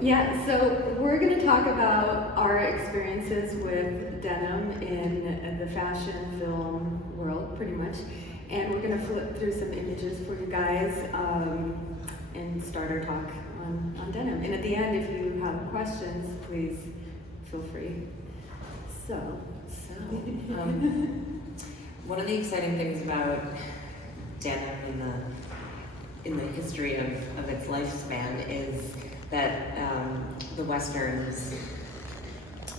Yeah, so we're going to talk about our experiences with denim in the fashion film world, pretty much. And we're going to flip through some images for you guys and start our talk on denim. And at the end, if you have questions, please feel free. So. One of the exciting things about denim in the history of its lifespan is that the Westerns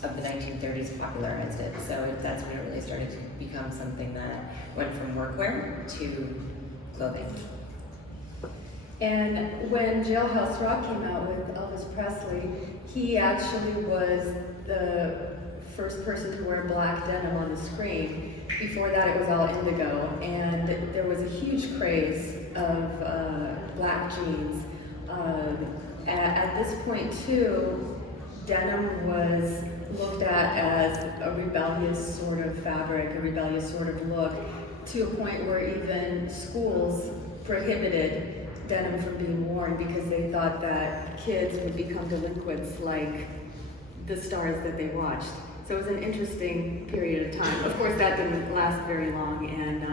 of the 1930s popularized it. So that's when it really started to become something that went from workwear to clothing. And when Jailhouse Rock came out with Elvis Presley, he actually was the first person to wear black denim on the screen. Before that, it was all indigo, and there was a huge craze of black jeans. At this point, too, denim was looked at as a rebellious sort of fabric, a rebellious sort of look, to a point where even schools prohibited denim from being worn because they thought that kids would become delinquents like the stars that they watched. So it was an interesting period of time. Of course, that didn't last very long, and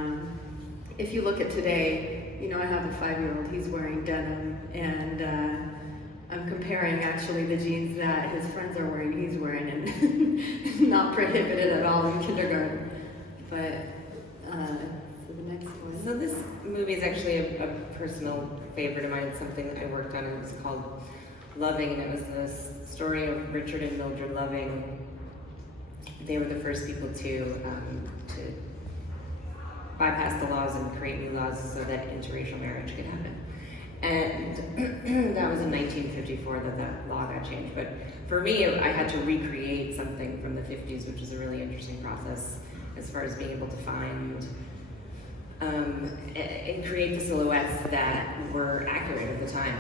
if you look at today, you know, I have a 5-year-old, he's wearing denim, and I'm comparing actually the jeans that his friends are wearing, he's wearing, and not prohibited at all in kindergarten. But, so the next one. So this movie is actually a personal favorite of mine. It's something that I worked on. It was called Loving, and it was the story of Richard and Mildred Loving. They were the first people to bypass the laws and create new laws so that interracial marriage could happen. And that was in 1954 that law got changed. But for me, I had to recreate something from the 50s, which is a really interesting process as far as being able to find and create the silhouettes that were accurate at the time.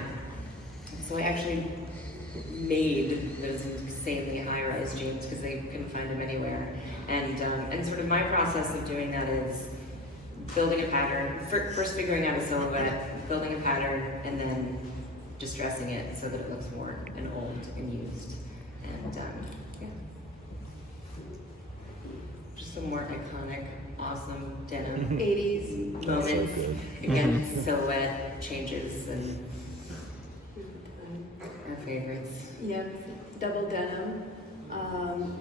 So I actually made those insanely high-rise jeans because they couldn't find them anywhere. And sort of my process of doing that is building a pattern, first figuring out a silhouette, building a pattern, and then distressing it so that it looks worn and old and used. And yeah. Just some more iconic, awesome denim 80s moments. Again, silhouette changes and our favorites. Yep, double denim.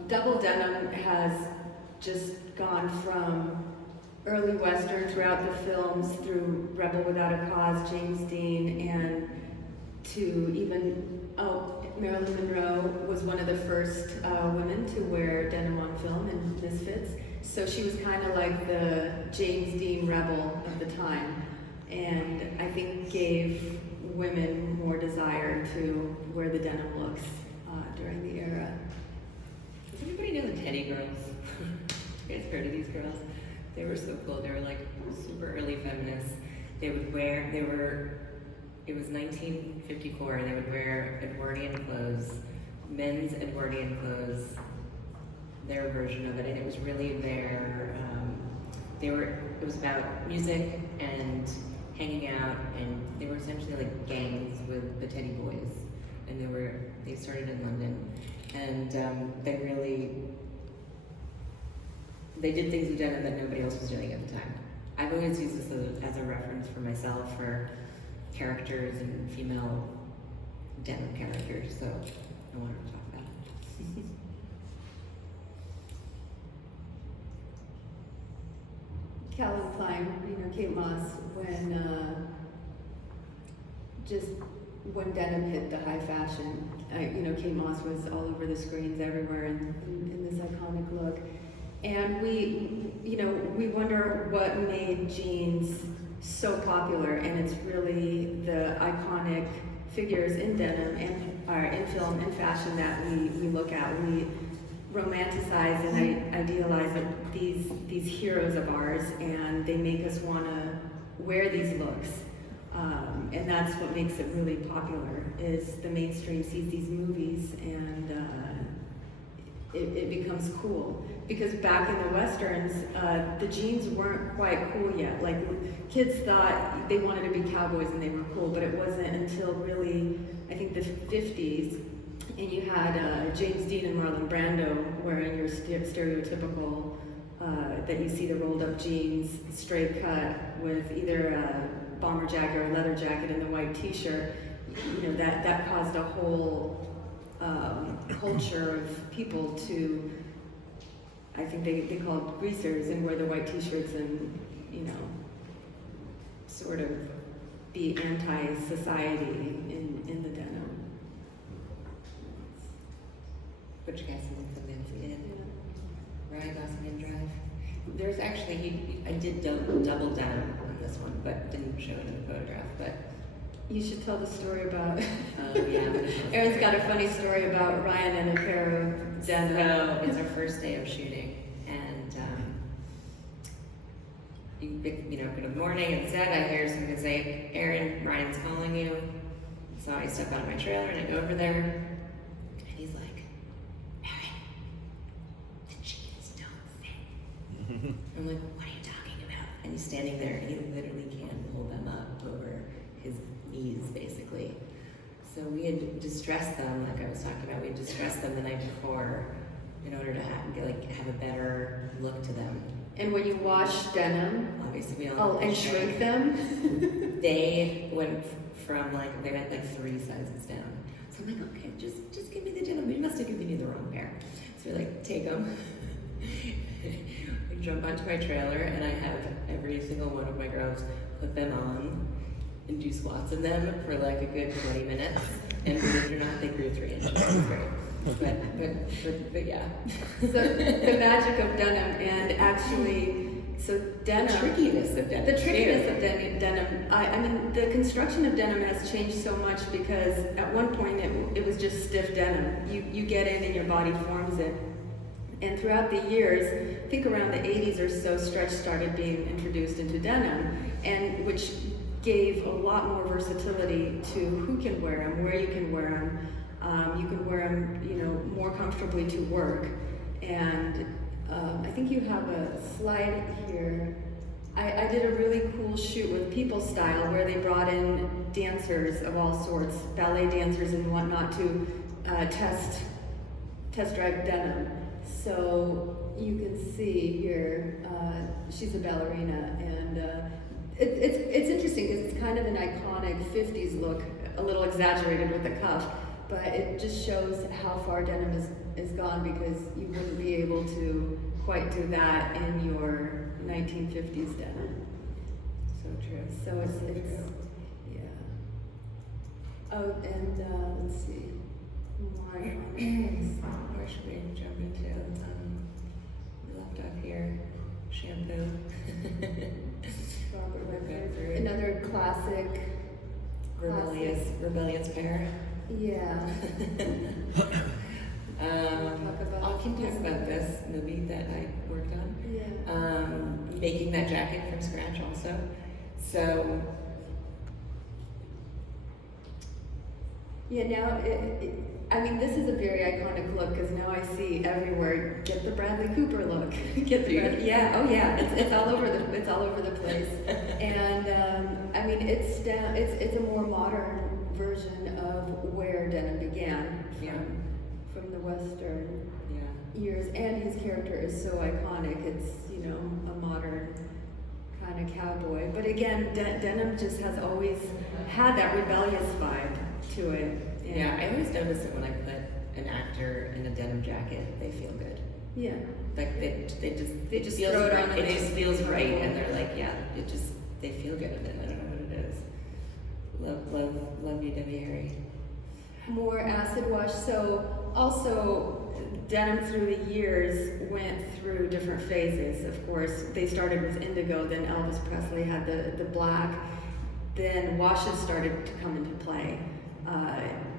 Double denim has just gone from early Western throughout the films through Rebel Without a Cause, James Dean, and to even, Marilyn Monroe was one of the first women to wear denim on film in Misfits. So she was kind of like the James Dean rebel of the time, and I think gave women more desire to wear the denim looks during the era. Does anybody know the Teddy Girls? You guys heard of these girls? They were so cool. They were like super early feminists. They would wear, it was 1954, and they would wear Edwardian clothes, men's Edwardian clothes, their version of it, and it was really it was about music and hanging out, and they were essentially like gangs with the Teddy Boys, and they started in London, and they did things with denim that nobody else was doing at the time. I've always used this as a reference for myself for characters and female denim characters, so I wanted to talk about it. Calvin Klein, Kate Moss, when denim hit the high fashion, Kate Moss was all over the screens everywhere in this iconic look. And we wonder what made jeans so popular, and it's really the iconic figures in denim and in film and fashion that we look at. We romanticize and idealize these heroes of ours, and they make us want to wear these looks. And that's what makes it really popular, is the mainstream sees these movies and it becomes cool. Because back in the Westerns, the jeans weren't quite cool yet. Like, kids thought they wanted to be cowboys and they were cool, but it wasn't until really, I think, the 50s and you had James Dean and Marlon Brando wearing your stereotypical, that you see the rolled up jeans, straight cut with either a bomber jacket or a leather jacket and the white t-shirt. You know, that caused a whole culture of people to, I think they call it greasers, and wear the white t-shirts and, you know, sort of be anti-society in the denim. Butch Cassidy from Nancy Inn. Ryan Gosling Drive. There's actually, I did double denim on this one, but didn't show it in the photograph, but. You should tell the story about. Yeah. Erin's got a funny story about Ryan and a pair of denim. So it's our first day of shooting, and you know, good morning and set. I hear someone say, "Erin, Ryan's calling you." So I step out of my trailer and I go over there, and he's like, "Erin, the jeans don't fit." I'm like, "What are you talking about?" And he's standing there, and he literally can't pull them up over his knees, basically. So we had distressed them, like I was talking about. We had distressed them the night before in order to have a better look to them. And when you wash denim, Obviously, we all and shrink them, they went they went like 3 sizes down. So I'm like, okay, just give me the denim. We must have given you the wrong pair. So we like take them. We jump onto my trailer, and I have every single one of my girls put them on and do squats in them for like a good 20 minutes. And believe it or not, they grew 3 inches. It was great. But yeah. So the magic of denim, and actually, so denim. The trickiness of denim. The trickiness of denim. I mean, the construction of denim has changed so much, because at one point it was just stiff denim. You get in and your body forms it. And throughout the years, I think around the 80s or so, stretch started being introduced into denim, and which gave a lot more versatility to who can wear them, where you can wear them. You can wear them, you know, more comfortably to work. And I think you have a slide here. I did a really cool shoot with People Style, where they brought in dancers of all sorts, ballet dancers and whatnot, to test drive denim. So you can see here, she's a ballerina, and it's interesting because it's kind of an iconic 50s look, a little exaggerated with the cuff, but it just shows how far denim is gone, because you wouldn't be able to quite do that in your 1950s denim. So true. So it's yeah. Oh, and let's see. Where should we jump into? We left off here. Shampoo. Another classic. Rebellious pair. Yeah. I can talk about this movie that I worked on. Yeah. Making that jacket from scratch also. So yeah, now I mean, this is a very iconic look, because now I see everywhere, get the Bradley Cooper look. Yeah, oh yeah, it's all over the place. And I mean, it's a more modern version of where denim began from the Western years, and his character is so iconic. It's, you know, a modern kind of cowboy. But again, denim just has always had that rebellious vibe to it. Yeah, I always notice that when I put an actor in a denim jacket, they feel good. Yeah. Like they just throw feels it right. on It just feels right, and they're like, yeah, they feel good in it. I don't know what it is. Love you, Debbie Harry. More acid wash. So also, denim through the years went through different phases. Of course, they started with indigo, then Elvis Presley had the black, then washes started to come into play.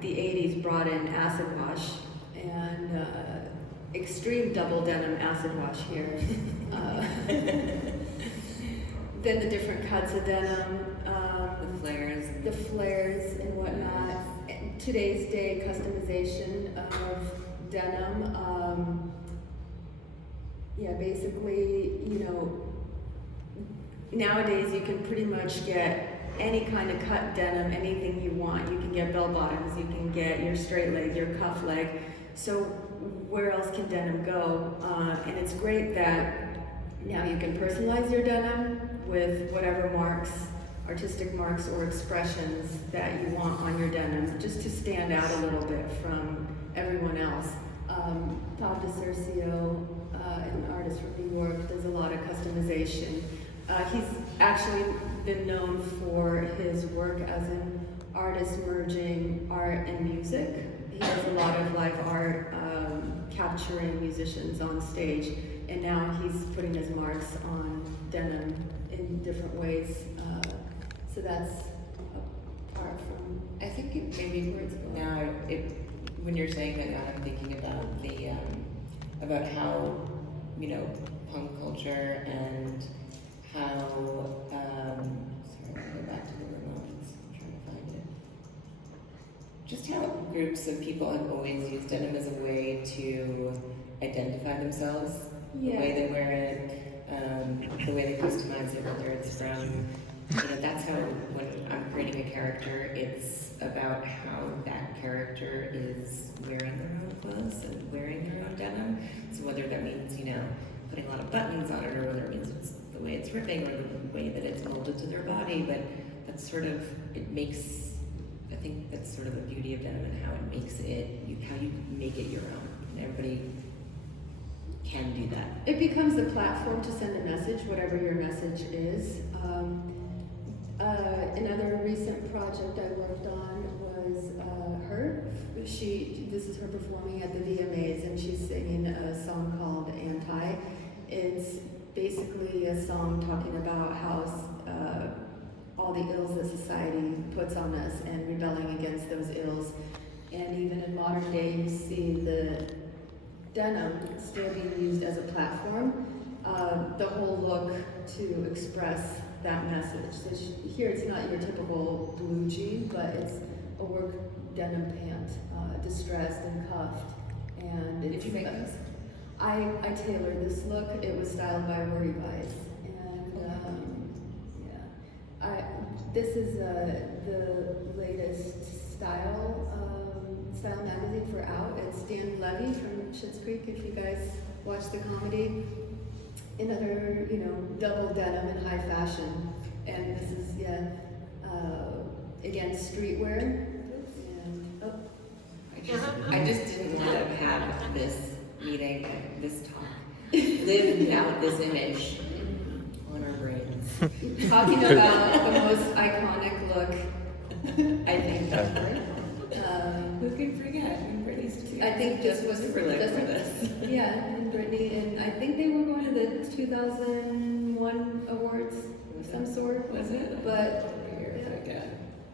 The 80s brought in acid wash, and extreme double denim acid wash here. Then the different cuts of denim, the flares and whatnot. Today's day customization of denim. Yeah, basically, you know, nowadays you can pretty much get any kind of cut denim, anything you want. You can get bell bottoms, you can get your straight leg, your cuff leg. So where else can denim go? And it's great that now you can personalize your denim with whatever marks, artistic marks or expressions that you want on your denim, just to stand out a little bit from everyone else. Bob DeCercio, an artist from New York, does a lot of customization. He's actually been known for his work as an artist merging art and music. He does a lot of live art, capturing musicians on stage, and now he's putting his marks on denim in different ways. So that's apart from, I think it maybe where it's going. now when you're saying that, now I'm thinking about the about how, you know, punk culture and how sorry, I'll go back to the Ramones. I'm trying to find it. Just how groups of people have always used denim as a way to identify themselves. The way they wear it, the way they customize it, whether it's from, you know, that's how when I'm creating a character, it's about how that character is wearing their own clothes and wearing their own denim. So whether that means, you know, putting a lot of buttons on it, or whether it means it's the way it's ripping, or the way that it's molded to their body, but that's sort of, it makes, I think that's sort of the beauty of denim and how it makes it, how you make it your own. And everybody can do that. It becomes a platform to send a message, whatever your message is. Another recent project I worked on was her. This is her performing at the VMAs, and she's singing a song called Anti. It's basically a song talking about how all the ills that society puts on us and rebelling against those ills. And even in modern day, you see the denim still being used as a platform. The whole look to express that message. So here it's not your typical blue jean, but it's a work denim pant, distressed and cuffed. And Did you make this? I tailored this look. It was styled by Rory Weiss. And this is the latest style magazine for Out. It's Dan Levy from Schitt's Creek, if you guys watch the comedy. Another, you know, double denim and high fashion. And this is, again, streetwear. And, I just didn't want to have this meeting, this talk, live without this image on our brains. Talking about the most iconic look, I think. Who can forget when Britney's I think this was for this. Yeah, and Britney, and I think they were going to the 2001 awards of some sort. Was it? But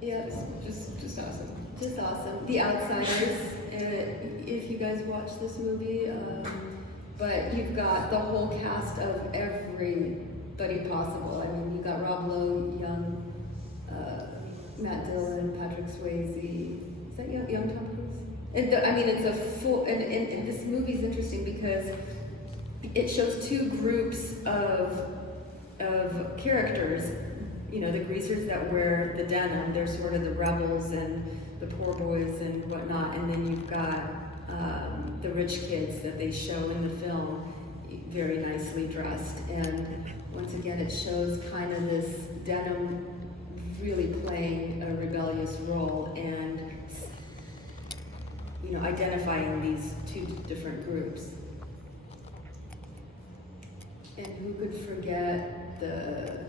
yeah, just awesome. Just awesome. The Outsiders. If you guys watch this movie, but you've got the whole cast of everybody possible. I mean, you got Rob Lowe, young Matt Dillon, Patrick Swayze. Is that young Tom Cruise? I mean, it's a full, and this movie's interesting because it shows two groups of characters. You know, the greasers that wear the denim, they're sort of the rebels and the poor boys and whatnot, and then you've got the rich kids that they show in the film, very nicely dressed. And once again, it shows kind of this denim really playing a rebellious role and, you know, identifying these two different groups. And who could forget the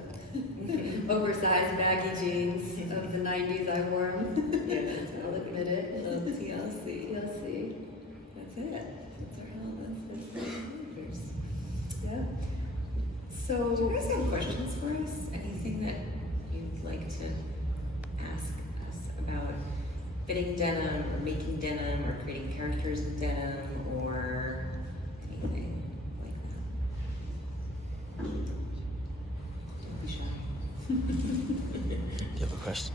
oversized baggy jeans of the 90s? I wore them. Yeah, I'll admit it. TLC. TLC. That's it. That's our fingers. Yeah. So, Do you guys have questions for us? Anything that you'd like to ask us about fitting denim or making denim or creating characters with denim or anything like that? Don't be shy. Do you have a question?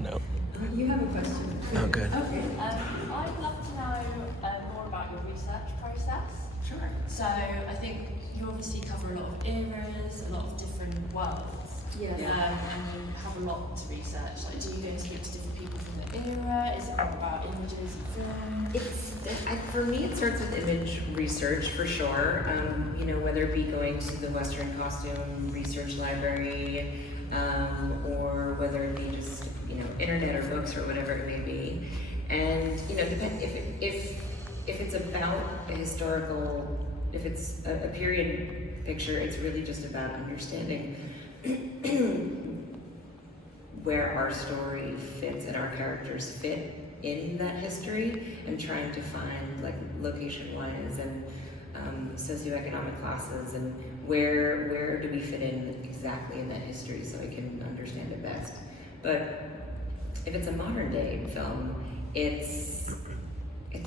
No. you have a question. Oh, good. Okay. I'd love to know more about your research process. Sure. So I think you obviously cover a lot of eras, a lot of different worlds. Yes. And you have a lot to research. Like, do you go and speak to different people from the era? Is it more about images and film? For me, it starts with image research for sure. You know, whether it be going to the Western Costume Research Library, or whether it be just, you know, internet or books or whatever it may be. And, you know, if it's about a historical, if it's a period picture, it's really just about understanding where our story fits and our characters fit in that history, and trying to find, like, location-wise and socioeconomic classes, and where do we fit in exactly in that history so I can understand it best. But if it's a modern day film, it's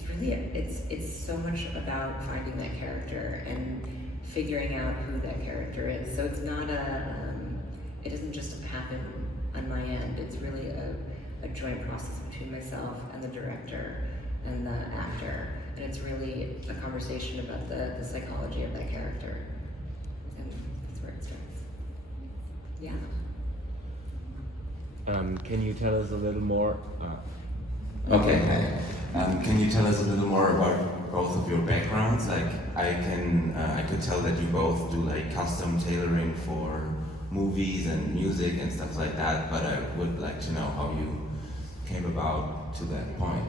really it's so much about finding that character and figuring out who that character is. So it's not it doesn't just happen on my end. It's really a joint process between myself and the director and the actor, and it's really a conversation about the psychology of that character, and that's where it starts. Yeah. Can you tell us a little more? Okay, hi. Can you tell us a little more about both of your backgrounds? Like, I could tell that you both do like custom tailoring for movies and music and stuff like that, but I would like to know how you came about to that point.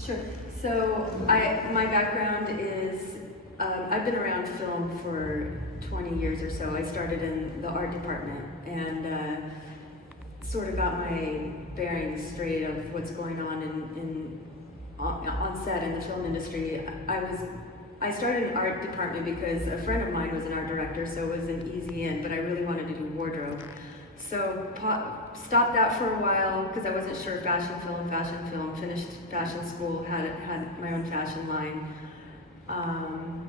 Sure. So my background is, I've been around film for 20 years or so. I started in the art department and sort of got my bearings straight of what's going on on set in the film industry. I started in art department because a friend of mine was an art director, so it was an easy in, but I really wanted to do wardrobe. So stopped that for a while because I wasn't sure fashion film, finished fashion school, had my own fashion line.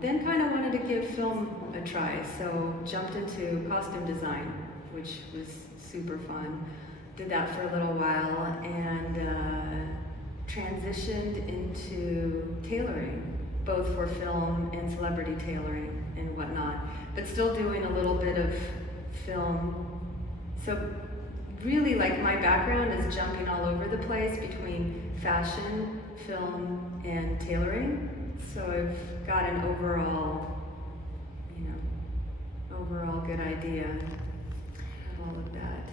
Then kind of wanted to give film a try, so jumped into costume design, which was super fun. Did that for a little while and transitioned into tailoring, both for film and celebrity tailoring and whatnot, but still doing a little bit of film. So really, like, my background is jumping all over the place between fashion, film, and tailoring. So I've got an overall good idea of all of that.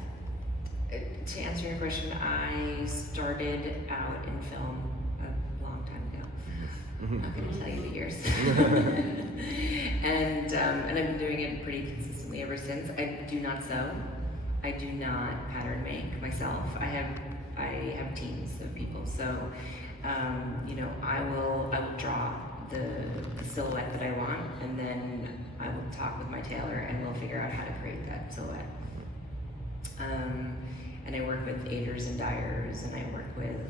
To answer your question, I started out in film a long time ago. I'm not going to tell you the years. and I've been doing it pretty consistently ever since. I do not sew. I do not pattern make myself. I have teams of people. So, you know, I will draw the silhouette that I want, and then I will talk with my tailor, and we'll figure out how to create that silhouette. And I work with aiders and dyers, and I work with,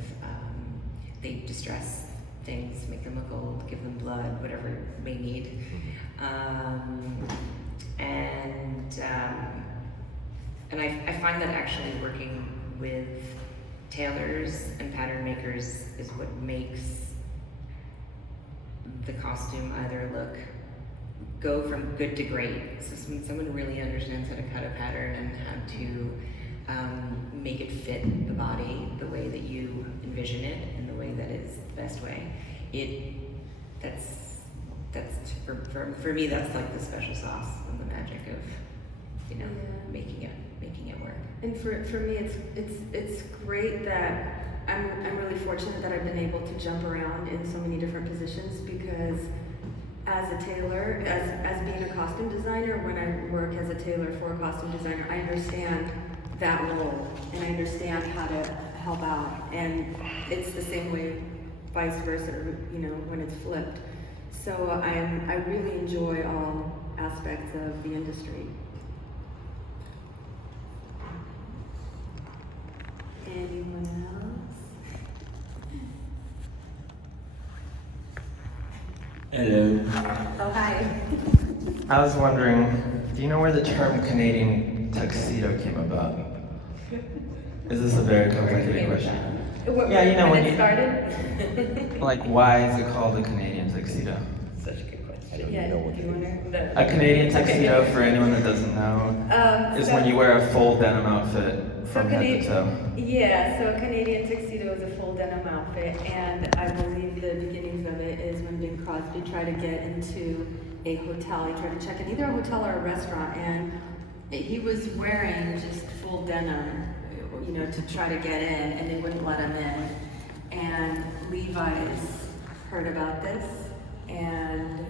they distress things, make them look old, give them blood, whatever they need. And I find that actually working with tailors and pattern makers is what makes the costume either go from good to great. So when someone really understands how to cut a pattern and how to make it fit the body the way that you envision it and the way that is the best way, that's for me, that's like the special sauce and the magic of, you know, making it work. And for me, it's great that I'm really fortunate that I've been able to jump around in so many different positions, because as a tailor, as being a costume designer, when I work as a tailor for a costume designer, I understand that role and I understand how to help out, and it's the same way vice versa, you know, when it's flipped. So I really enjoy all aspects of the industry. Anyone else? Hello. Oh, hi. I was wondering, do you know where the term Canadian tuxedo came about? Is this a very complicated question? Yeah, you know when when it you started. like, why is it called a Canadian tuxedo? Such a good question. I don't Yeah, even know what do you it wanna? is. A Canadian tuxedo, for anyone that doesn't know, is when you wear a full denim outfit from head to toe. Yeah, so a Canadian tuxedo is a full denim outfit, and I believe the beginnings of it is when Bing Crosby tried to get into a hotel. He tried to check in either a hotel or a restaurant, and he was wearing just full denim, you know, to try to get in, and they wouldn't let him in. And Levi's heard about this and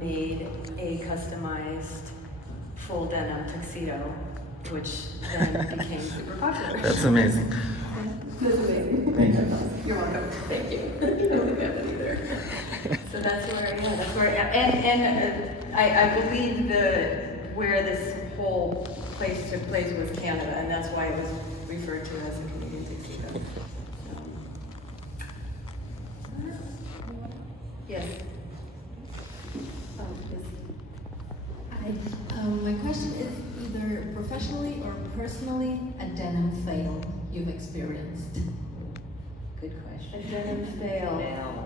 made a customized full denim tuxedo, which then became super popular. That's amazing. That's amazing. Thank you. You're welcome. Thank you. I don't think I have that either. So that's where, and I believe where this whole place took place was Canada, and that's why it was referred to as a Canadian tuxedo. Yes. Oh, yes. Hi. My question is either professionally or personally a denim fail you've experienced. Good question. A denim fail. Fail.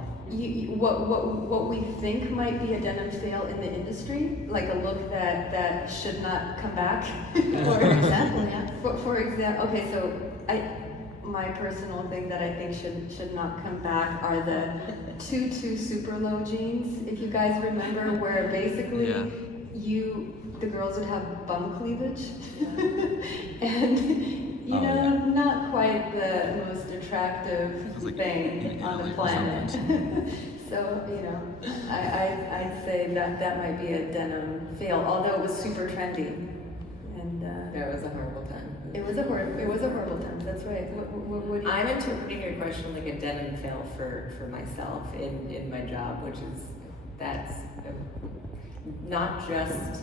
What we think might be a denim fail in the industry, like a look that should not come back. For example, yeah. For example, okay, so my personal thing that I think should not come back are the tutu super low jeans. If you guys remember, where basically the girls would have bum cleavage, and not quite the most attractive thing on the planet. So I'd say that might be a denim fail, although it was super trendy. And That was a horrible time. it was a horrible time. That's right. What do you? I'm interpreting your question like a denim fail for myself in my job, which is that's not just.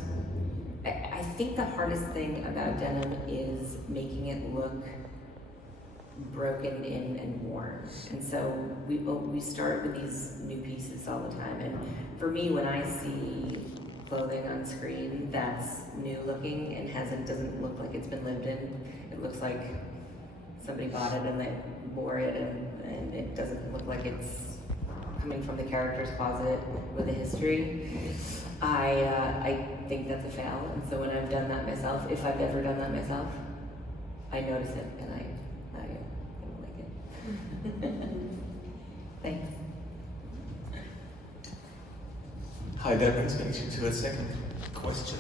I think the hardest thing about denim is making it look broken in and worn. And so we start with these new pieces all the time. And for me, when I see clothing on screen that's new looking and doesn't look like it's been lived in, it looks like somebody bought it and they wore it, and it doesn't look like it's coming from the character's closet with a history. I think that's a fail, and so when I've done that myself, if I've ever done that myself, I notice it and I don't like it. Thanks. Hi, that brings me to a second question.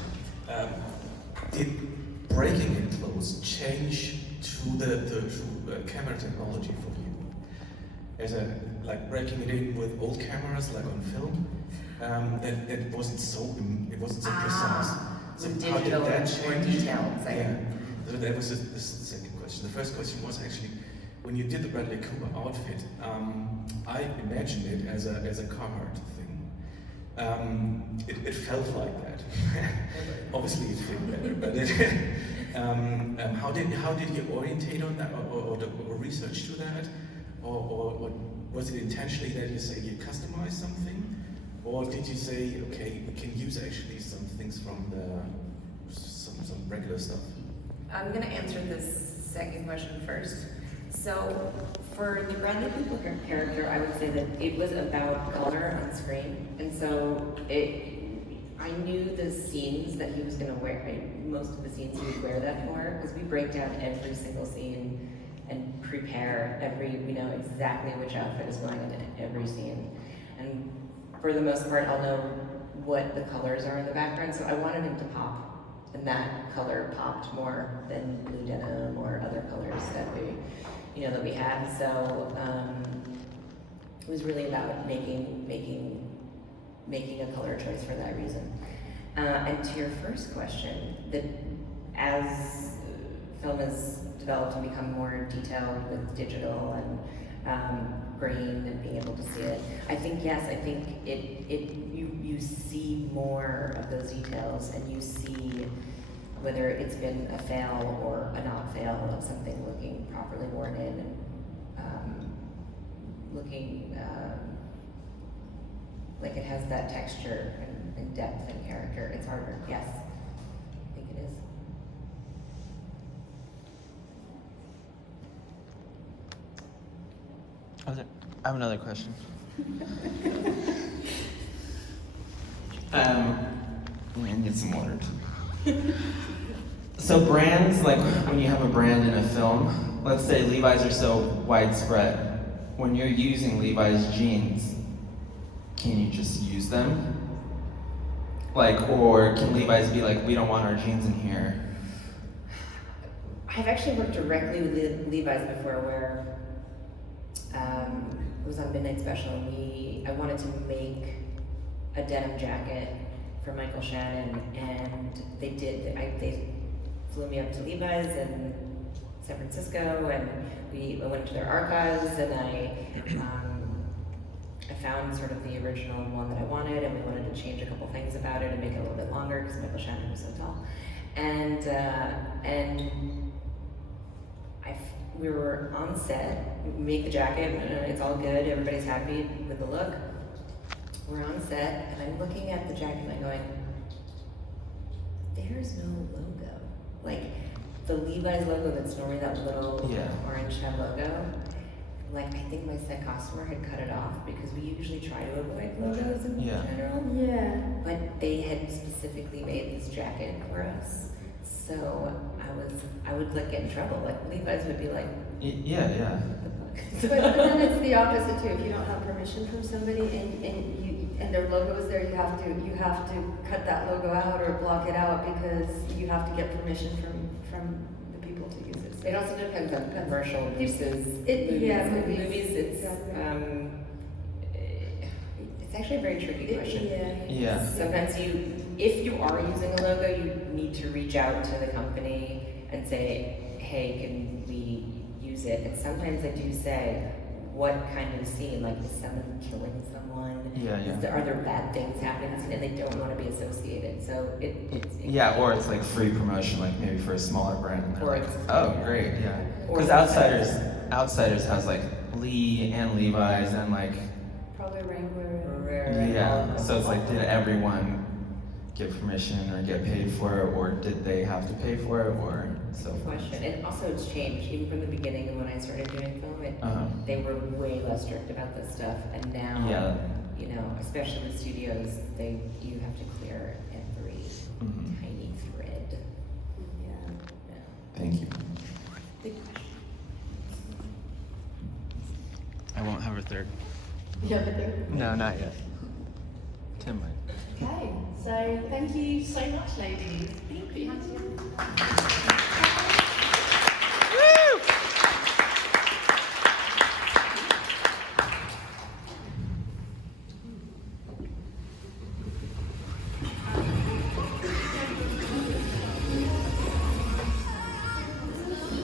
Did breaking in clothes change to the camera technology for you? Like breaking it in with old cameras, like on film, that wasn't so precise. So With how did digital, that more change? detailed, like- Yeah. So that was the second question. The first question was actually when you did the Bradley Cooper outfit. I imagined it as a Carhartt thing. It felt like that. Obviously, it fit better, but how did you orientate on that, or research to that, or was it intentionally that you say you customize something, or did you say, okay, we can use actually some things from some regular stuff? I'm going to answer this second question first. So, for the Bradley Cooper character, I would say that it was about color on screen, and so I knew the scenes that he was going to wear, most of the scenes he would wear that for, because we break down every single scene and prepare we know exactly which outfit is going in every scene. And for the most part, I'll know what the colors are in the background, so I wanted him to pop. And that color popped more than blue denim or other colors that we had. So it was really about making a color choice for that reason. And to your first question, that as film has developed and become more detailed with digital and green and being able to see it, I think you see more of those details, and you see whether it's been a fail or a not fail of something looking properly worn in and looking like it has that texture and depth and character. It's harder, yes. I think it is. I have another question. I need some water too. So brands, like when you have a brand in a film, let's say Levi's are so widespread. When you're using Levi's jeans, can you just use them? Like, or can Levi's be like, we don't want our jeans in here? I've actually worked directly with Levi's before where it was on Midnight Special and I wanted to make a denim jacket for Michael Shannon, and they did. They flew me up to Levi's in San Francisco, and I went to their archives, and I found sort of the original one that I wanted, and we wanted to change a couple things about it and make it a little bit longer because Michael Shannon was so tall, and we were on set. We make the jacket, it's all good. Everybody's happy with the look. We're on set, and I'm looking at the jacket and I'm going, there's no logo. Like, the Levi's logo that's normally that little orange head logo, like, I think my set costumer had cut it off because we usually try to avoid logos in general. Yeah. But they had specifically made this jacket for us. So I would like get in trouble. Like, Levi's would be like, yeah. But then it's the opposite too. If you don't have permission from somebody and their logo is there, you have to cut that logo out or block it out because you have to get permission from the people to use it. It also depends on commercial uses. Movies. It's actually a very tricky question. Yeah. Sometimes if you are using a logo, you need to reach out to the company and say, hey, can we use it? And sometimes I do say, what kind of scene? Like, is someone killing someone? Are there bad things happening? And they don't want to be associated. So or it's like free promotion, like maybe for a smaller brand. Or like, oh, great, yeah. Because Outsiders has like Lee and Levi's and like probably Wrangler. Yeah. So it's like, did everyone give permission or get paid for it, or did they have to pay for it, or so forth? Question. And also, it's changed even from the beginning. When I started doing film, they were way less strict about this stuff, and now, you know, especially with studios, you have to clear every tiny thread. Thank you. Big question. I won't have a third. You have a third? No, not yet. Tim might. Okay, so thank you so much, ladies. Put your hands together.